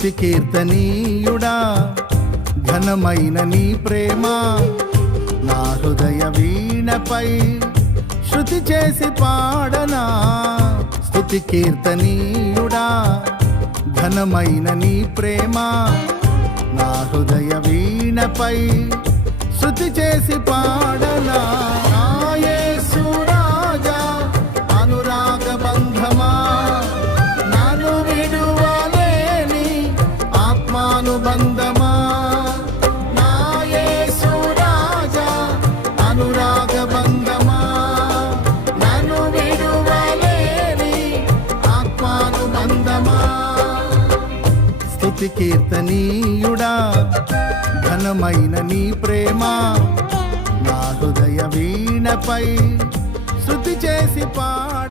స్తుతి కీర్తనీయుడా ఘనమైన నీ ప్రేమ నా హృదయ వీణపై శృతి చేసి పాడనా. స్తుతి కీర్తనీయుడా ఘనమైన నీ ప్రేమ నా హృదయ వీణపై శృతి చేసి పాడనా. నా యేసు రాజా అనురాగ బంధమా నన్ను విడువలేని ఆత్మానుబంధమా. నా యేసు రాజా అనురాగ బంధమా నన్ను విడువలేని ఆత్మానుబంధమా. స్తుతి కీర్తనీయుడా ఘనమైన నీ ప్రేమ నా హృదయ వీణపై శృతి చేసి పాడ.